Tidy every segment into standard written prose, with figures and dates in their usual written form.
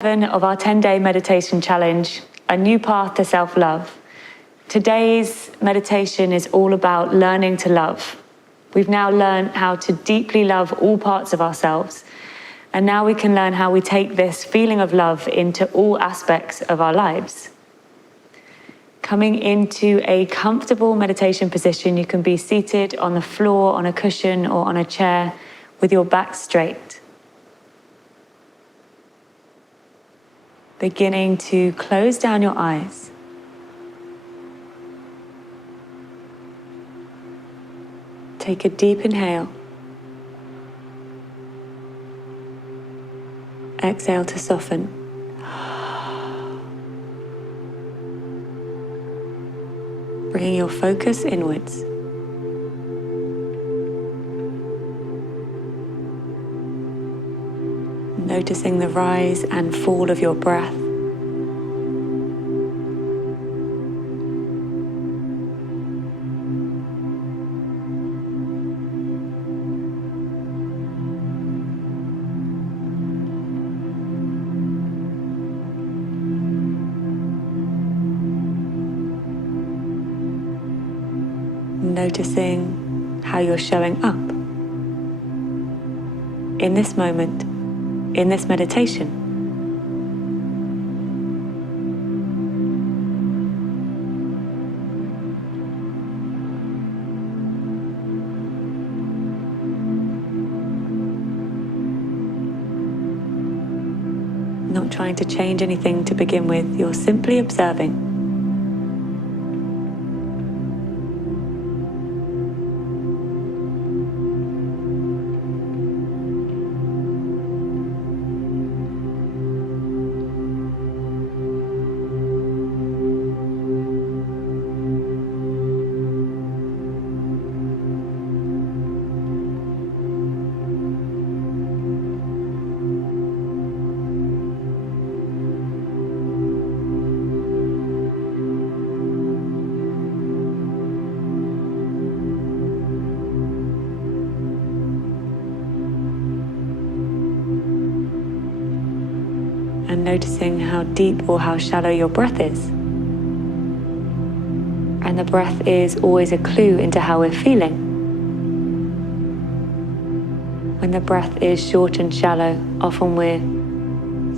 Of our 10-day meditation challenge, a new path to self-love. Today's meditation is all about learning to love. We've now learned how to deeply love all parts of ourselves, and now we can learn how we take this feeling of love into all aspects of our lives. Coming into a comfortable meditation position, you can be seated on the floor, on a cushion, or on a chair with your back straight. Beginning to close down your eyes. Take a deep inhale. Exhale to soften. Bringing your focus inwards. Noticing the rise and fall of your breath. Noticing how you're showing up in this moment, in this meditation. Not trying to change anything to begin with, you're simply observing. And noticing how deep or how shallow your breath is. And the breath is always a clue into how we're feeling. When the breath is short and shallow, often we're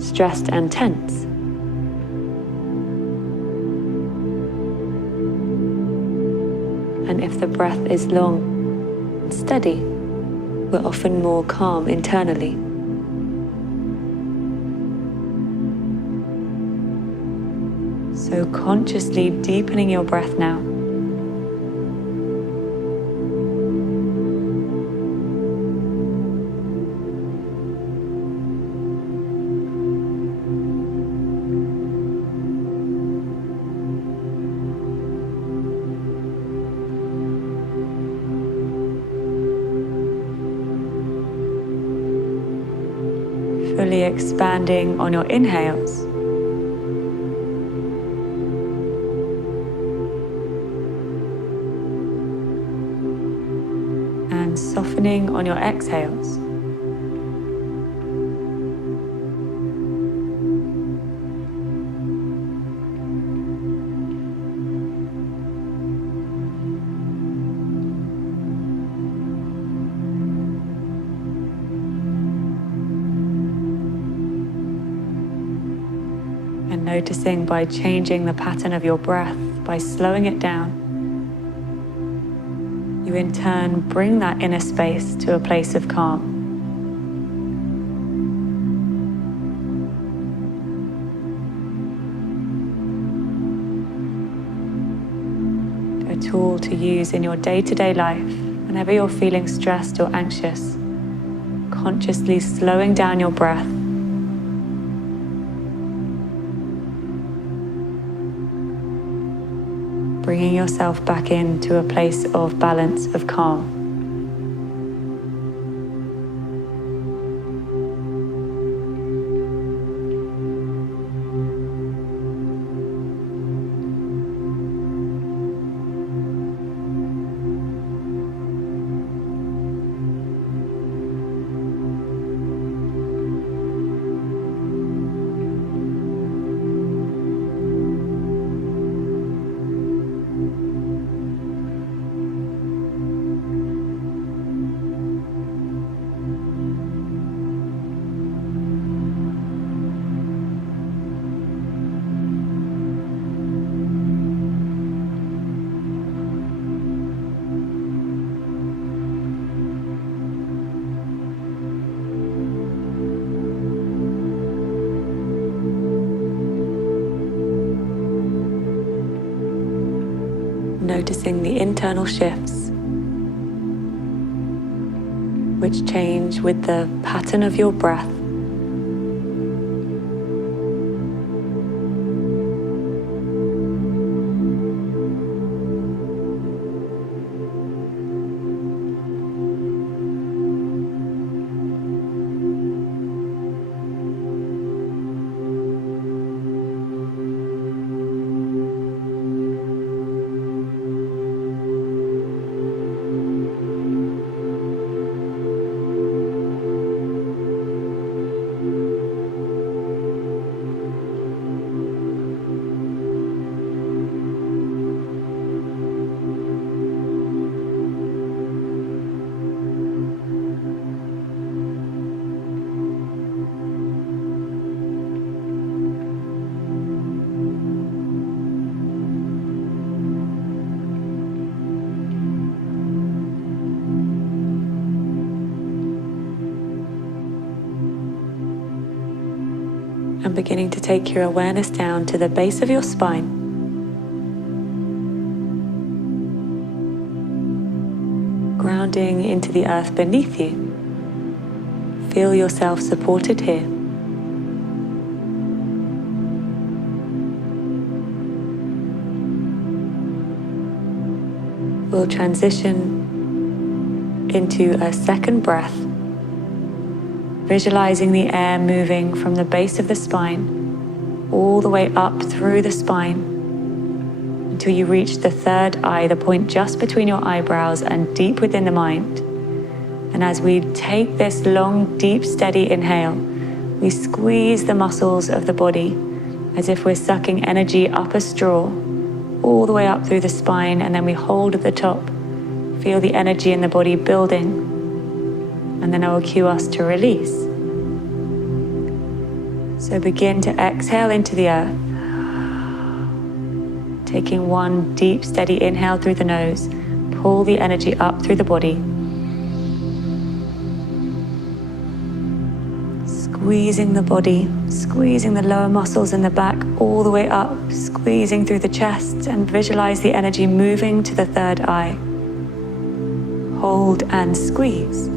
stressed and tense. And if the breath is long and steady, we're often more calm internally. So consciously deepening your breath now. Fully expanding on your inhales. And softening on your exhales. And noticing by changing the pattern of your breath, by slowing it down, you in turn bring that inner space to a place of calm. A tool to use in your day-to-day life whenever you're feeling stressed or anxious, consciously slowing down your breath. Bringing yourself back into a place of balance, of calm. noticing the internal shifts which change with the pattern of your breath. And beginning to take your awareness down to the base of your spine. Grounding into the earth beneath you. Feel yourself supported here. We'll transition into a second breath, visualizing the air moving from the base of the spine all the way up through the spine until you reach the third eye, the point just between your eyebrows and deep within the mind. And as we take this long, deep, steady inhale, we squeeze the muscles of the body as if we're sucking energy up a straw all the way up through the spine, and then we hold at the top. Feel the energy in the body building. And then I will cue us to release. So begin to exhale into the earth. Taking one deep, steady inhale through the nose. Pull the energy up through the body. Squeezing the body, squeezing the lower muscles in the back all the way up, squeezing through the chest, and visualize the energy moving to the third eye. Hold and squeeze.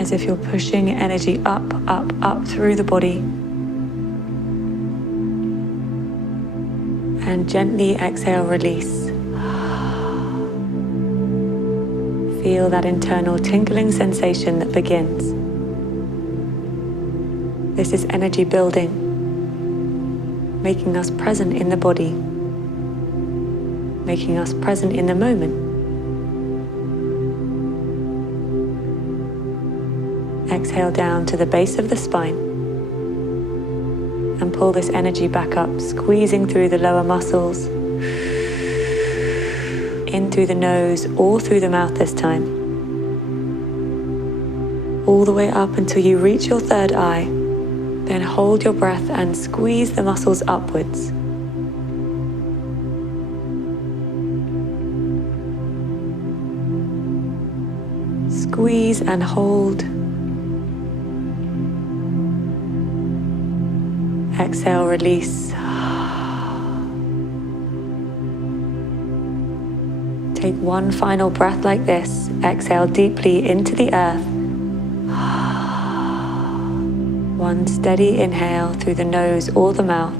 As if you're pushing energy up, up, up through the body. And gently exhale, release. Feel that internal tingling sensation that begins. This is energy building, making us present in the body, making us present in the moment. Exhale down to the base of the spine and pull this energy back up, squeezing through the lower muscles, in through the nose or through the mouth this time. All the way up until you reach your third eye. Then hold your breath and squeeze the muscles upwards. Squeeze and hold. Exhale, release. Take one final breath like this. Exhale deeply into the earth. One steady inhale through the nose or the mouth.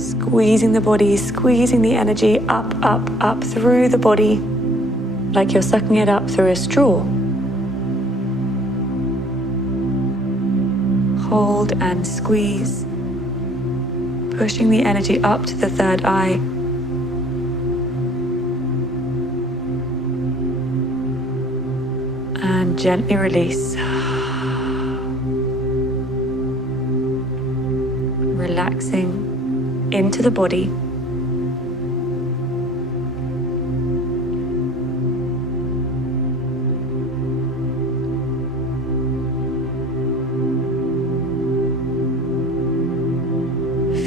Squeezing the body, squeezing the energy up, up, up through the body, like you're sucking it up through a straw. Hold and squeeze, pushing the energy up to the third eye. And gently release. Relaxing into the body.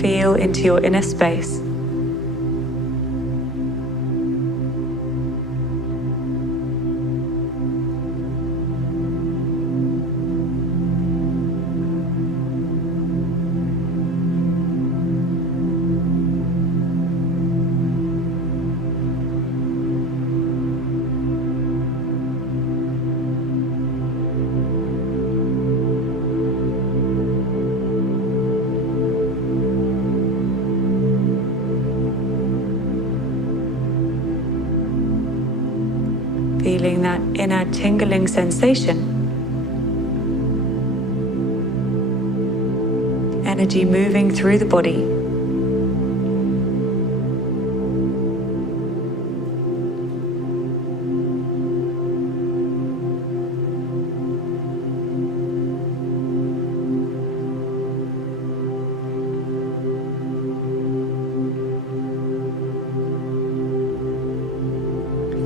Feel into your inner space. in a tingling sensation. Energy moving through the body.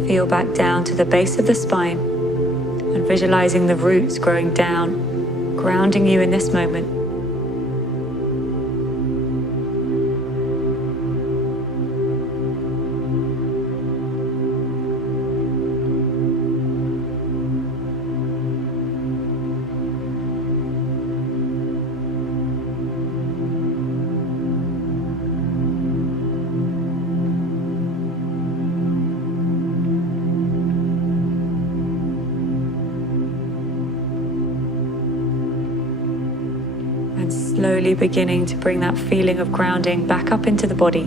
Feel back down to the base of the spine and visualizing the roots growing down, grounding you in this moment. Slowly beginning to bring that feeling of grounding back up into the body.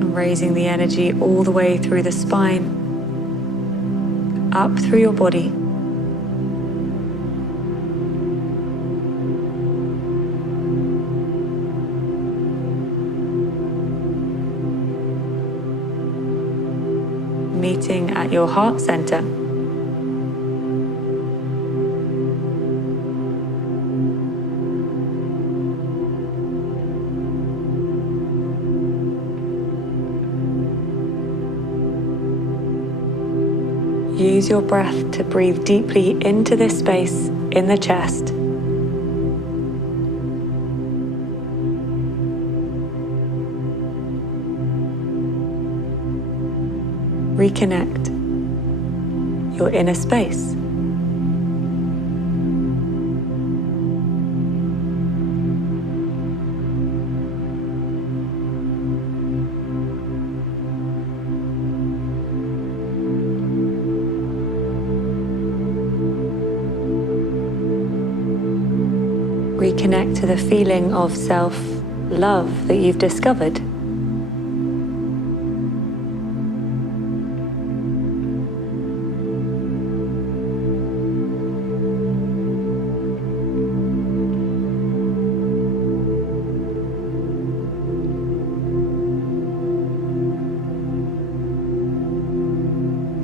And raising the energy all the way through the spine, up through your body. Meeting at your heart center. Use your breath to breathe deeply into this space in the chest. Reconnect your inner space. Reconnect to the feeling of self-love that you've discovered.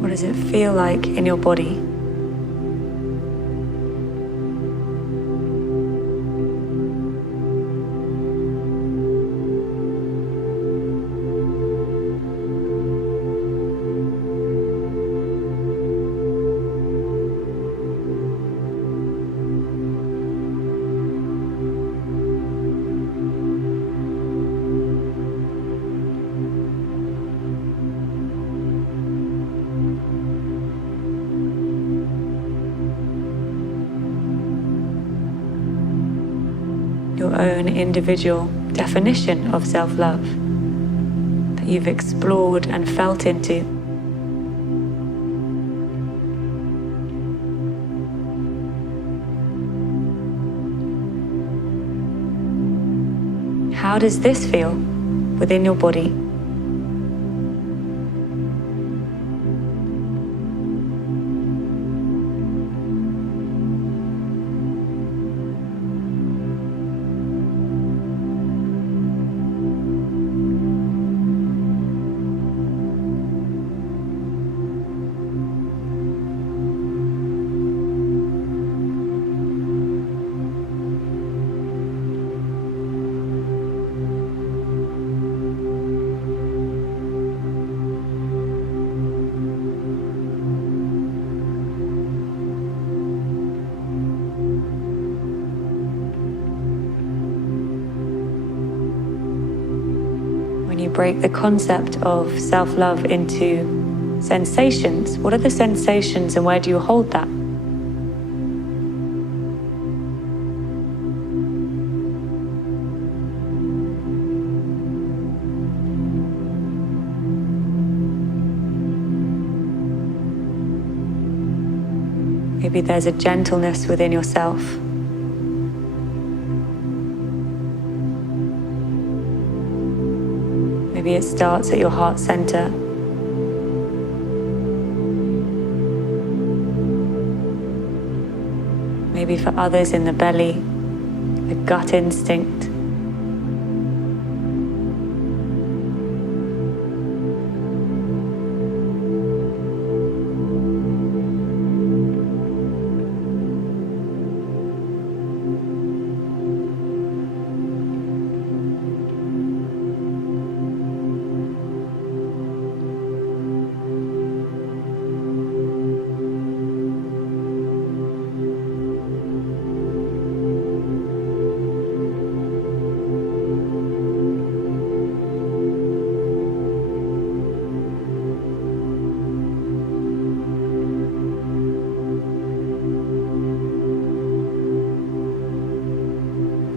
What does it feel like in your body? Your own individual definition of self-love that you've explored and felt into. How does this feel within your body? When you break the concept of self-love into sensations, what are the sensations and where do you hold that? Maybe there's a gentleness within yourself. Maybe it starts at your heart center. Maybe for others in the belly, a gut instinct.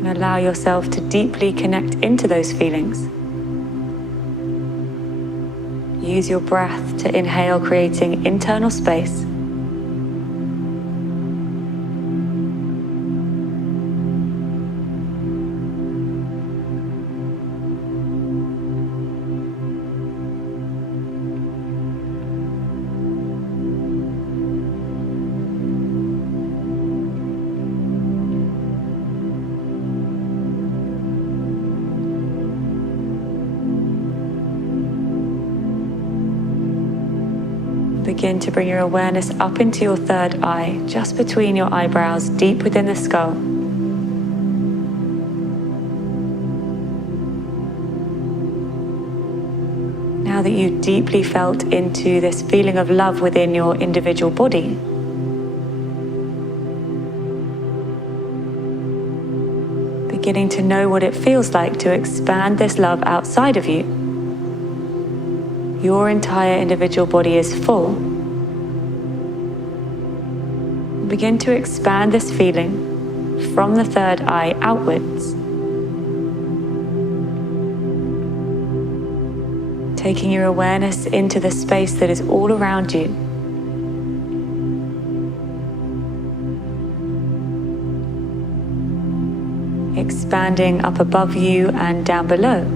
Allow yourself to deeply connect into those feelings. Use your breath to inhale, creating internal space. Begin to bring your awareness up into your third eye, just between your eyebrows, deep within the skull. Now that you've deeply felt into this feeling of love within your individual body, beginning to know what it feels like to expand this love outside of you. Your entire individual body is full. Begin to expand this feeling from the third eye outwards, taking your awareness into the space that is all around you. Expanding up above you and down below.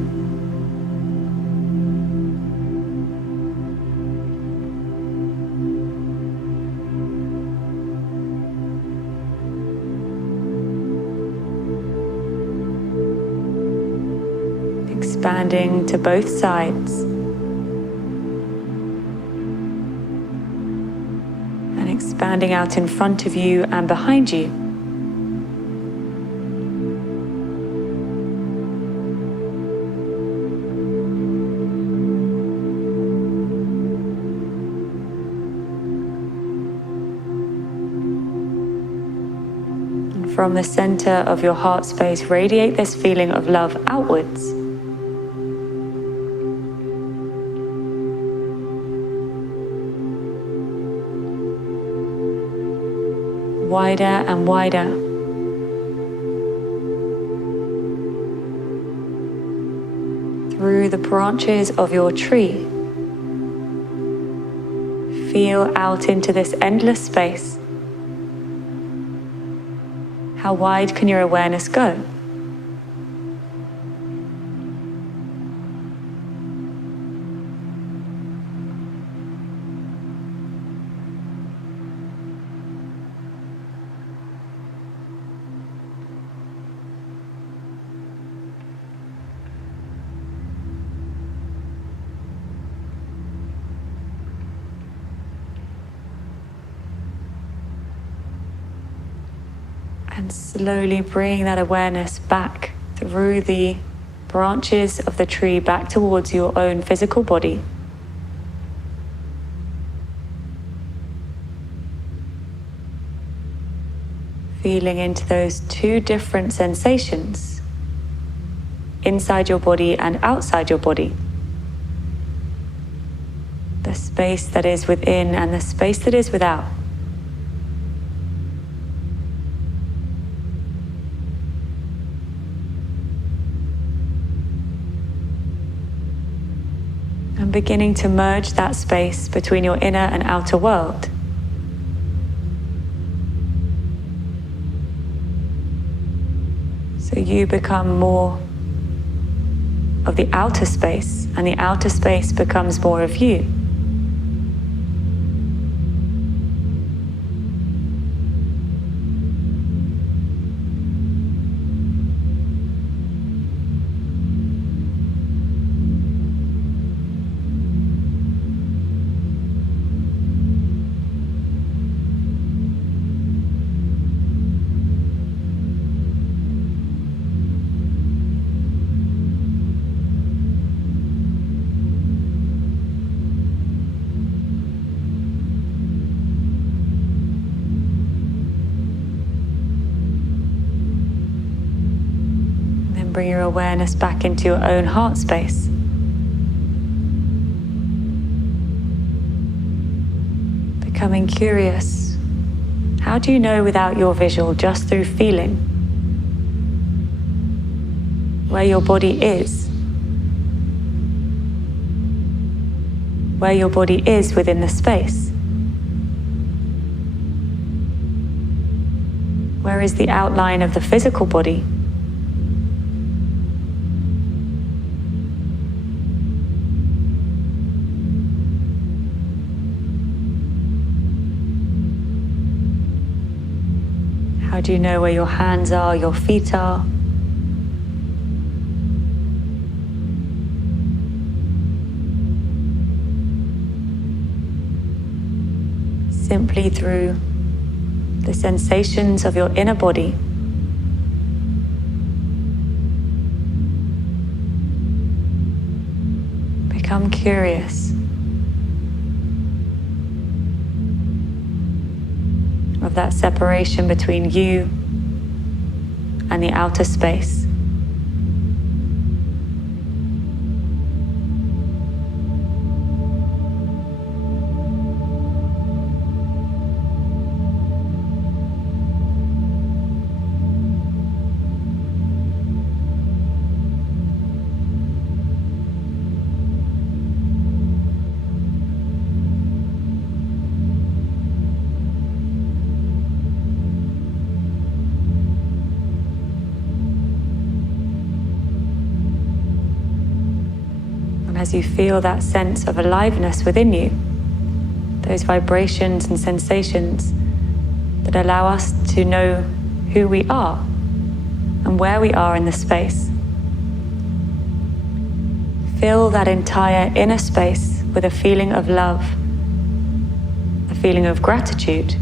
Expanding to both sides. And expanding out in front of you and behind you. And from the center of your heart space, radiate this feeling of love outwards. Wider and wider. Through the branches of your tree. Feel out into this endless space. How wide can your awareness go? And slowly bring that awareness back through the branches of the tree back towards your own physical body. Feeling into those two different sensations, inside your body and outside your body. The space that is within and the space that is without. And beginning to merge that space between your inner and outer world. So you become more of the outer space, and the outer space becomes more of you. Bring your awareness back into your own heart space. Becoming curious. How do you know without your visual, just through feeling, where your body is? Where your body is within the space? Where is the outline of the physical body? How do you know where your hands are, your feet are? Simply through the sensations of your inner body. Become curious of that separation between you and the outer space. As you feel that sense of aliveness within you, those vibrations and sensations that allow us to know who we are and where we are in the space. Fill that entire inner space with a feeling of love, a feeling of gratitude.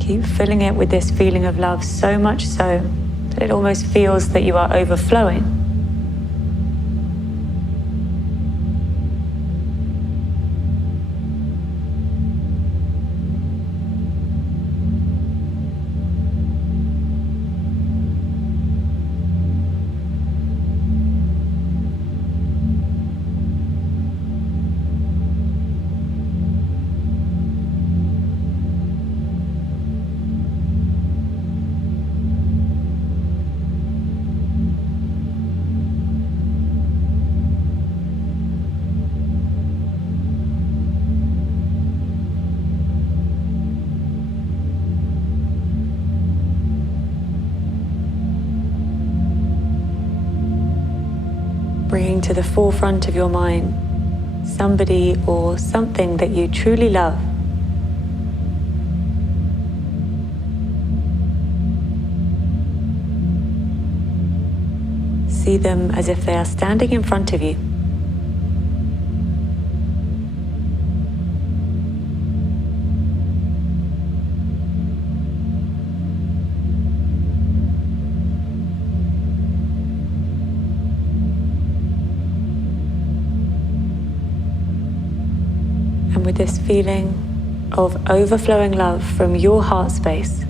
Keep filling it with this feeling of love, so much so that it almost feels that you are overflowing. Bringing to the forefront of your mind somebody or something that you truly love. See them as if they are standing in front of you. And with this feeling of overflowing love from your heart space,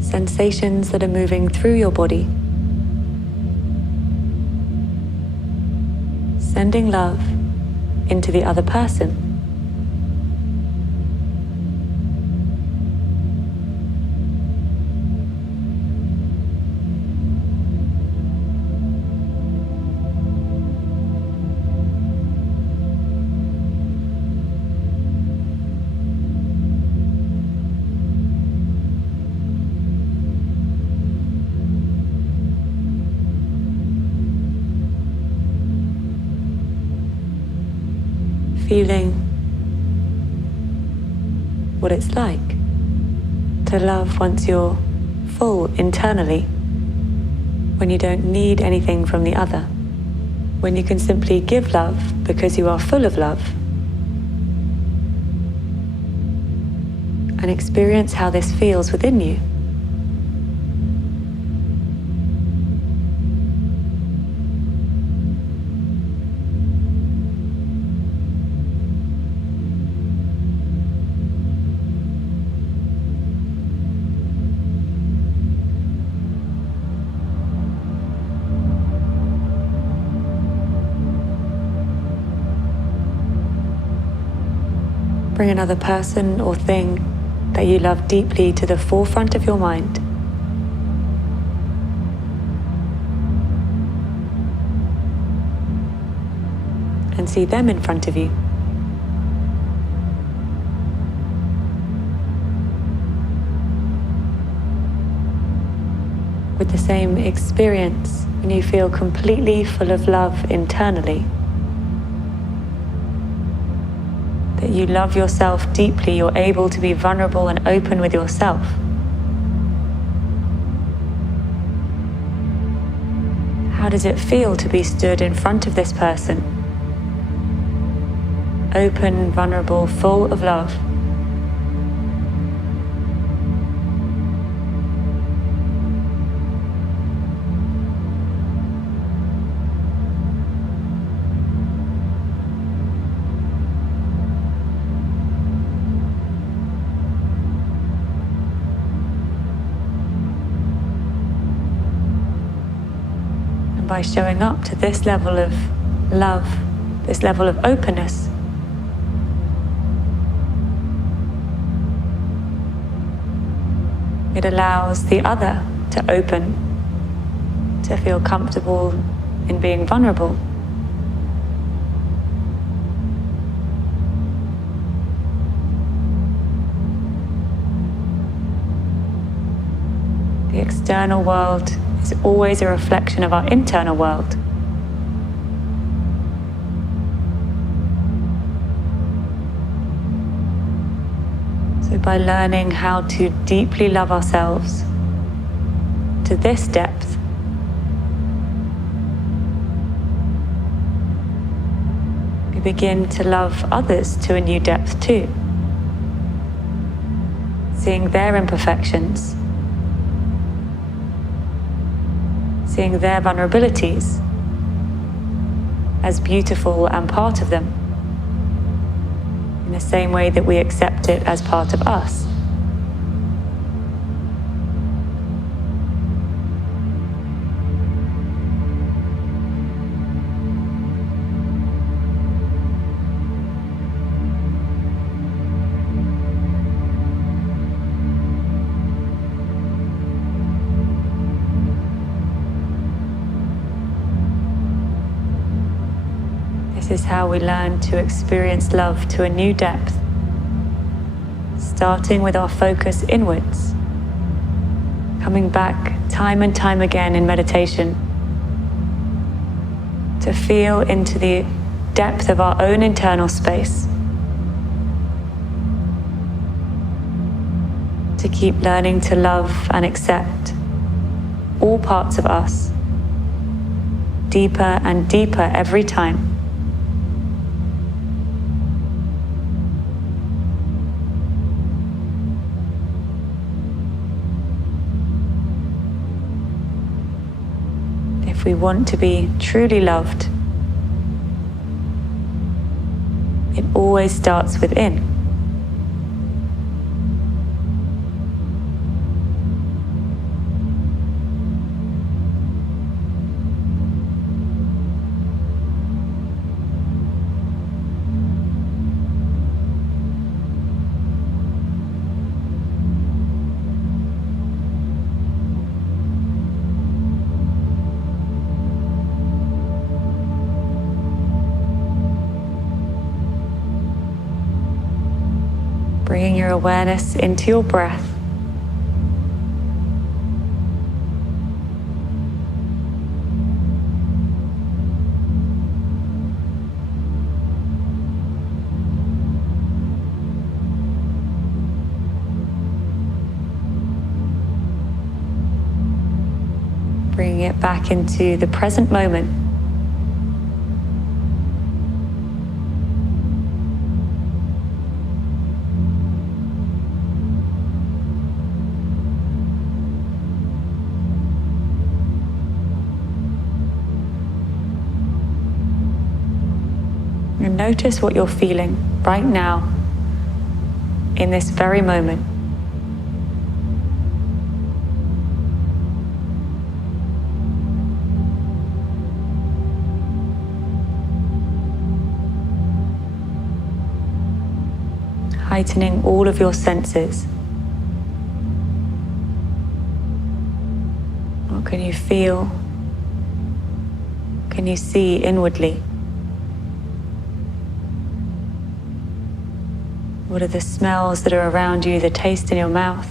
sensations that are moving through your body, sending love into the other person. feeling what it's like to love once you're full internally, when you don't need anything from the other, when you can simply give love because you are full of love, and experience how this feels within you. Bring another person or thing that you love deeply to the forefront of your mind. And see them in front of you. With the same experience, when you feel completely full of love internally, that you love yourself deeply, you're able to be vulnerable and open with yourself. How does it feel to be stood in front of this person? Open, vulnerable, full of love. By showing up to this level of love, this level of openness, it allows the other to open, to feel comfortable in being vulnerable. The external world is always a reflection of our internal world. So by learning how to deeply love ourselves to this depth, we begin to love others to a new depth too, seeing their imperfections, seeing their vulnerabilities as beautiful and part of them, in the same way that we accept it as part of us. This is how we learn to experience love to a new depth, starting with our focus inwards, coming back time and time again in meditation to feel into the depth of our own internal space, to keep learning to love and accept all parts of us deeper and deeper every time. If we want to be truly loved, it always starts within. Bringing your awareness into your breath. bringing it back into the present moment. And notice what you're feeling right now, in this very moment. Heightening all of your senses. What can you feel? Can you see inwardly? What are the smells that are around you, the taste in your mouth?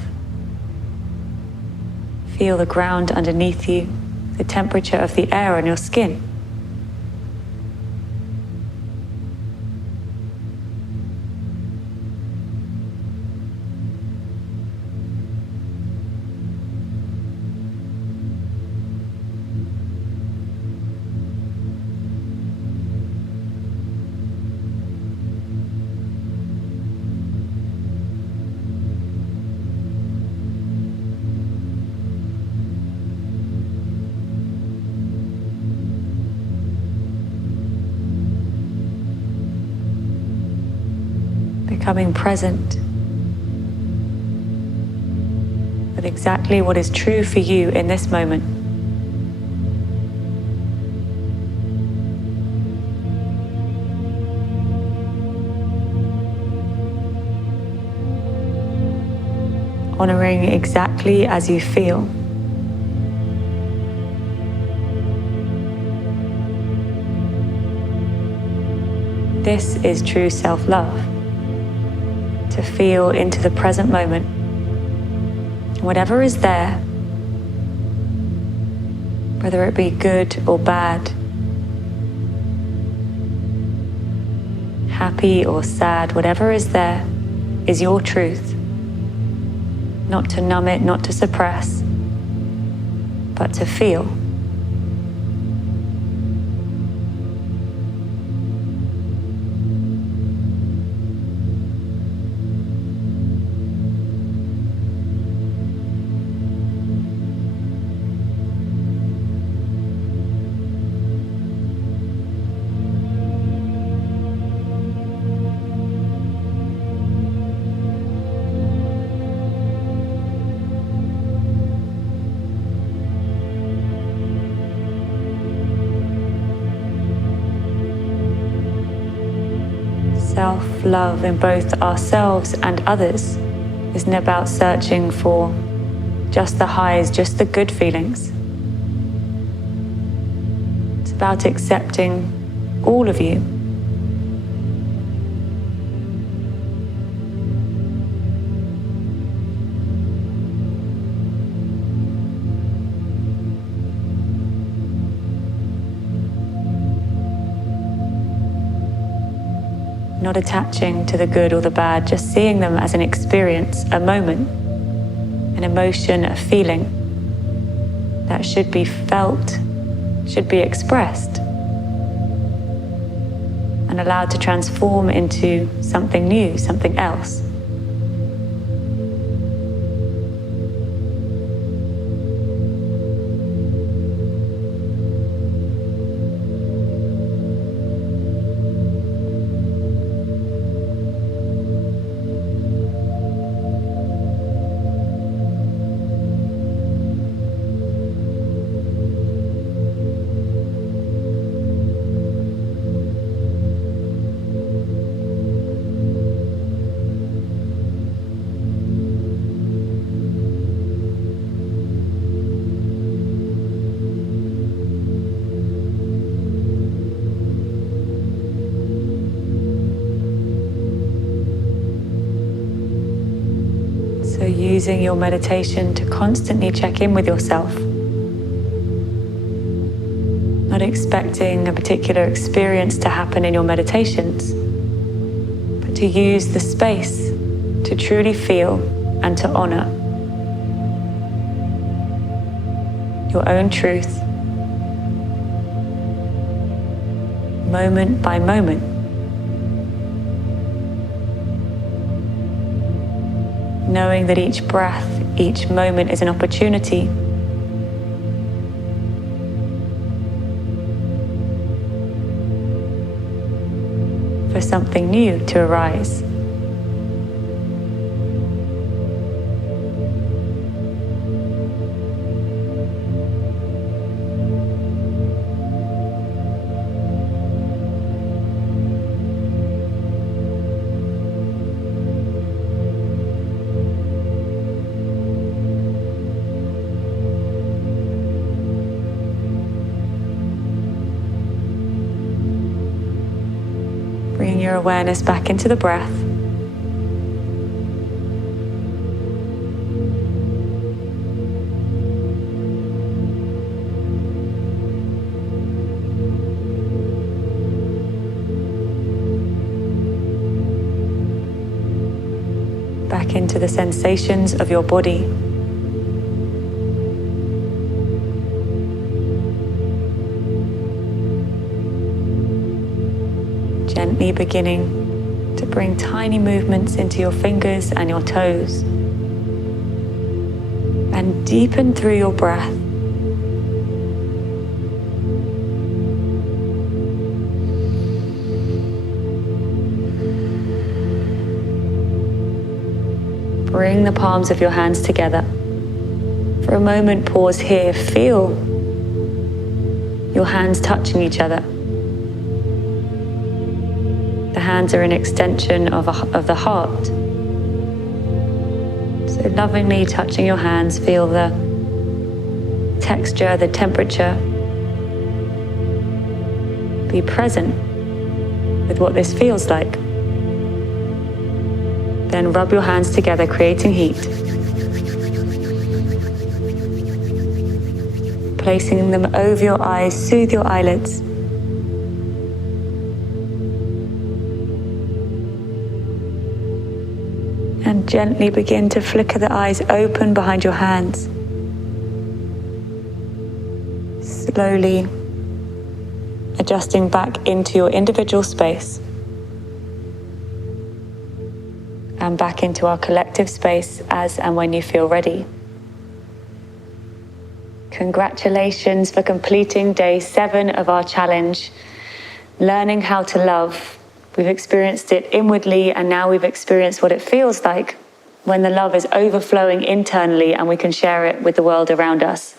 Feel the ground underneath you, the temperature of the air on your skin. Becoming present with exactly what is true for you in this moment. Honoring exactly as you feel. This is true self-love. To feel into the present moment. Whatever is there, whether it be good or bad, happy or sad, whatever is there is your truth. Not to numb it, not to suppress, but to feel. Self-love in both ourselves and others isn't about searching for just the highs, just the good feelings. It's about accepting all of you. Not attaching to the good or the bad, just seeing them as an experience, a moment, an emotion, a feeling that should be felt, should be expressed, and allowed to transform into something new, something else. So using your meditation to constantly check in with yourself. Not expecting a particular experience to happen in your meditations, but to use the space to truly feel and to honor your own truth, moment by moment. Knowing that each breath, each moment is an opportunity for something new to arise. Bringing your awareness back into the breath. Back into the sensations of your body. Gently beginning to bring tiny movements into your fingers and your toes. And deepen through your breath. Bring the palms of your hands together. For a moment, pause here. Feel your hands touching each other. The hands are an extension of the heart. So lovingly touching your hands, feel the texture, the temperature. Be present with what this feels like. Then rub your hands together, creating heat. Placing them over your eyes, soothe your eyelids. And gently begin to flicker the eyes open behind your hands. Slowly adjusting back into your individual space. And back into our collective space as and when you feel ready. Congratulations for completing day 7 of our challenge, learning how to love. We've experienced it inwardly, and now we've experienced what it feels like when the love is overflowing internally and we can share it with the world around us.